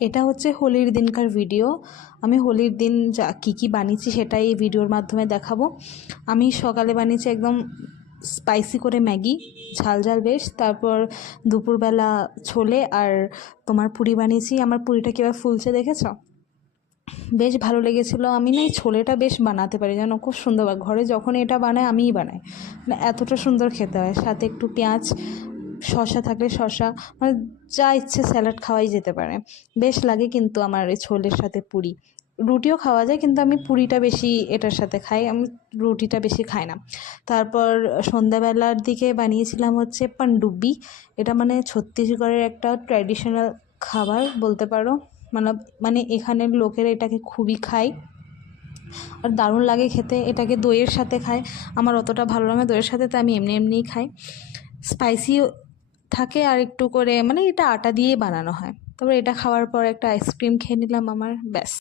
এটা হচ্ছে হোলির দিনকার ভিডিও। আমি হোলির দিন যা কী বানিয়েছি সেটাই এই ভিডিওর মাধ্যমে দেখাবো। আমি সকালে বানিয়েছি একদম স্পাইসি করে ম্যাগি, ঝাল ঝাল বেশ। তারপর দুপুরবেলা ছোলে আর তোমার পুরি বানিয়েছি। আমার পুরিটা কীভাবে ফুলছে দেখেছো? বেশ ভালো লেগেছিলো। আমি না এই ছোলেটা বেশ বানাতে পারি, যেন খুব সুন্দর। ঘরে যখন এটা বানায় আমিই বানাই, মানে এতটা সুন্দর খেতে হয়। সাথে একটু পেঁয়াজ, শসা থাকলে শসা, মানে যা ইচ্ছে স্যালাড খাওয়াই যেতে পারে। বেশ লাগে কিন্তু আমার এই ছোলের সাথে পুরি। রুটিও খাওয়া যায়, কিন্তু আমি পুরিটা বেশি এটার সাথে খাই, আমি রুটিটা বেশি খাই না। তারপর সন্ধ্যাবেলার দিকে বানিয়েছিলাম হচ্ছে পানডুব্বি। এটা মানে ছত্তিশগড়ের একটা ট্র্যাডিশনাল খাবার বলতে পারো। মানে এখানের লোকেরা এটাকে খুবই খায় আর দারুণ লাগে খেতে। এটাকে দইয়ের সাথে খায়, আমার অতটা ভালো লাগে না দইয়ের সাথে, তো আমি এমনি এমনিই খাই। স্পাইসি থাকে আর একটু করে, মানে এটা আটা দিয়েই বানানো হয়। তারপর এটা খাওয়ার পর একটা আইসক্রিম খেয়ে নিলাম আমার, ব্যাস।